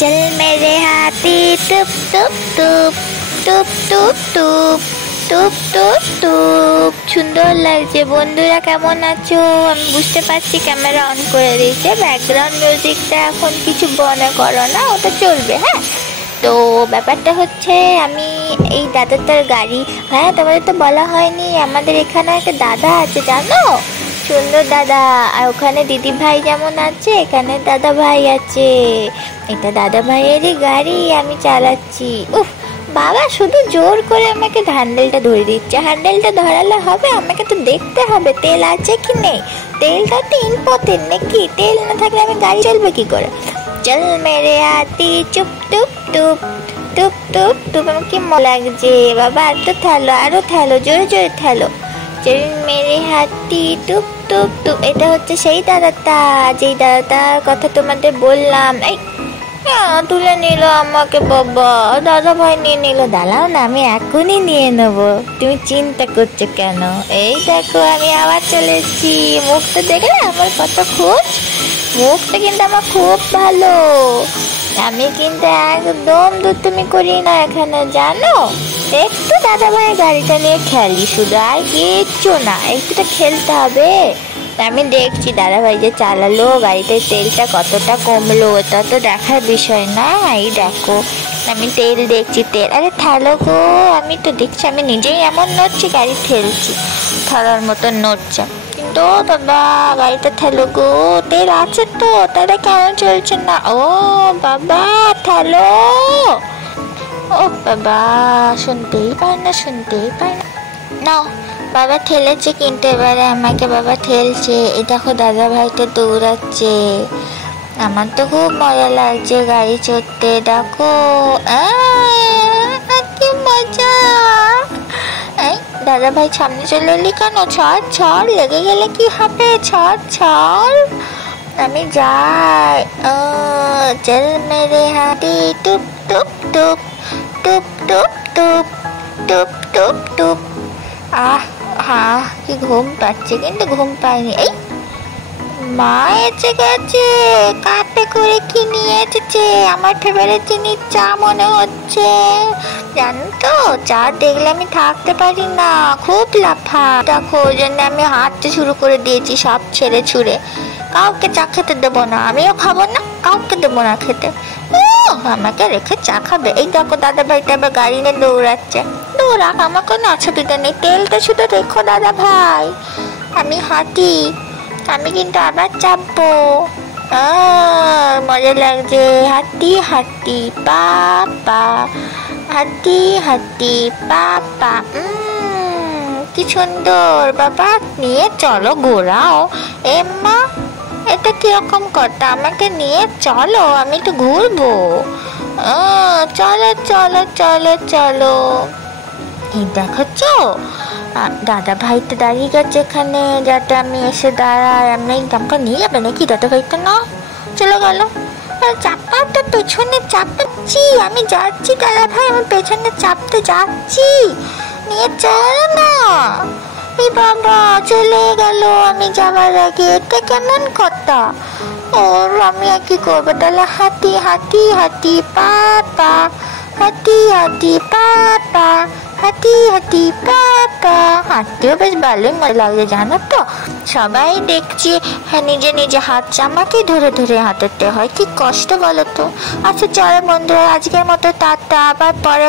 चल मेरे हाथी टुप टुप टुप टुप टुप टुप টুপ টুপ টুপ। সুন্দর লাগছে। বন্ধুরা কেমন আছো? আমি বুঝতে পারছি ক্যামেরা অন করে দিয়েছে, ব্যাকগ্রাউন্ড মিউজিকটা এখন কিছু মনে করো না, ওটা চলবে। হ্যাঁ, তো ব্যাপারটা হচ্ছে আমি এই দাদাটার গাড়ি, হ্যাঁ তোমাদের তো বলা হয়নি, আমাদের এখানে একটা দাদা আছে জানো, সুন্দর দাদা। আর ওখানে দিদি ভাই যেমন আছে, এখানে দাদা ভাই আছে। এটা দাদা ভাইয়েরই গাড়ি আমি চালাচ্ছি। উফ বাবা, শুধু জোর করে আমাকে হ্যান্ডেলটা ধরে দিচ্ছে। হ্যান্ডেলটা ধরালে হবে? আমাকে তো দেখতে হবে তেল আছে কি নেই। তেলটা তো ইম্পর্টেন্ট নাকি? তেল না থাকলে আমি গাড়ি চলবে কি করে? চল মেরে হাতি চুপ টুপ টুপ টুপ টুপ টুপ। আমার কি মজা লাগছে বাবা। আরো ঠেলো, আরো ঠেলো, জোরে জোরে ঠেলো। চল মেরে হাতি টুপ টুপ টুপ। এটা হচ্ছে সেই দাদাটা, যেই দাদাটার কথা তোমাদের বললাম। এই তুলে নিল আমাকে বাবা, দাদা ভাই নিয়ে নিল। দাঁড়াও না, আমি এখনই নিয়ে নেবো, তুমি চিন্তা করছো কেন? এই দেখো আমি আবার চলে এসেছি। মুখটা দেখলে আমার কত খুশ, মুখটা কিন্তু আমার খুব ভালো। আমি কিন্তু একদম দুষ্টুমি করি না এখানে, জানো। একটু দাদা ভাইয়ের গাড়িটা নিয়ে খেলি শুধু, আর কিচ্ছু না। একটুটা খেলতে হবে। আমি দেখছি দাদা ভাই যে চালালো গাড়িতে, তেলটা কতটা কমলো ওটা তো দেখার বিষয় না। এই দেখো আমি তেল দেখছি, তেল। আরে ঠেলো গো, আমি তো দেখছি আমি নিজেই এমন নড়ছি, গাড়ি ঠেলছি, ঠেলার মতন নড়ছে। কিন্তু দাদা গাড়িটা ঠেলো গো, তেল আছে তো, তাহলে কেন চলছে না? ও বাবা ঠেলো। ও বাবা, শুনতেই পায় না, শুনতেই পায় না। নাও বাবা ঠেলেছে, কিন্তু এবারে আমাকে বাবা ঠেলছে। এই দেখো দাদা ভাইটা দৌড়াচ্ছে। আমার তো খুব মজা লাগছে গাড়ি চড়তে। দেখো কি মজা। এই দাদা ভাই সামনে চলে এলি কেন? ছাড় ছাড়, লেগে গেলে কি হবে? ছাড় ছাড়, আমি যাই। চল মেরে হাতি টুপ টুপ টুপ টুপ টুপ টুপ টুপ টুপ টুপ। হ্যাঁ কি ঘুম পাচ্ছে, কিন্তু ঘুম পাইনি। এই মা এসে গেছে, কাপে করে কি নিয়ে এসেছে? আমার ফেভারিট জিনিস চা মনে হচ্ছে, জানো তো। চা দেখলে আমি থাকতে পারি না, খুব লাফা। দেখো ওই জন্য আমি হাঁটতে শুরু করে দিয়েছি, সব ছেড়ে ছুড়ে। কাউকে চা খেতে দেবো না, আমিও খাবো না, কাউকে দেবো না খেতে। আমাকে রেখে চা খাবে? এই দেখো দাদা ভাইটা আবার গাড়ি নিয়ে দৌড়াচ্ছে। দৌড়াক, আমার কোনো অসুবিধা নেই, তেলটা শুধু রেখো দাদা ভাই। আমি হাঁটি, আমি কিন্তু আবার চাপবো। মজা লাগছে। হাঁটি হাঁটি পা পা, হাঁটি হাঁটি পা পা। কি সুন্দর বাবা, নিয়ে চলো ঘোরাও। এম্মা এটা কিরকম কথা? আমাকে নিয়ে চলো, আমি তো ঘুরবো। চলো চলো চলো চলো। এই দেখছ দাদা ভাইটা দাঁড়িয়ে গেছে এখানে, যাতে আমি এসে দাঁড়াই। আমি আমাকে নিয়ে যাবে নাকি? দাদা ভাইটা না চলে গেল। চাপা তো, পেছনে চাপাচ্ছি, আমি যাচ্ছি দাদা ভাই, আমি পেছনে চাপতে যাচ্ছি, নিয়ে চলো না। এই বাবা চলে গেল আমি যাবার আগে, এটা কেমন কথা? ওর আমি আর কি করবো তাহলে? হাঁটি হাঁটি হাঁটি পা পা, হাঁটি হাঁটি পা পা, হাঁটি হাঁটি পা পা। হাঁটতেও বেশ ভালোই মজা লাগে জানো তো। সবাই দেখছি হ্যাঁ নিজে নিজে হাঁটছে, আমাকে ধরে ধরে হাঁটাতে হয়, কি কষ্ট বলো তো। আচ্ছা চলো বন্ধুরা, আজকের মতো টাটা, আবার পরে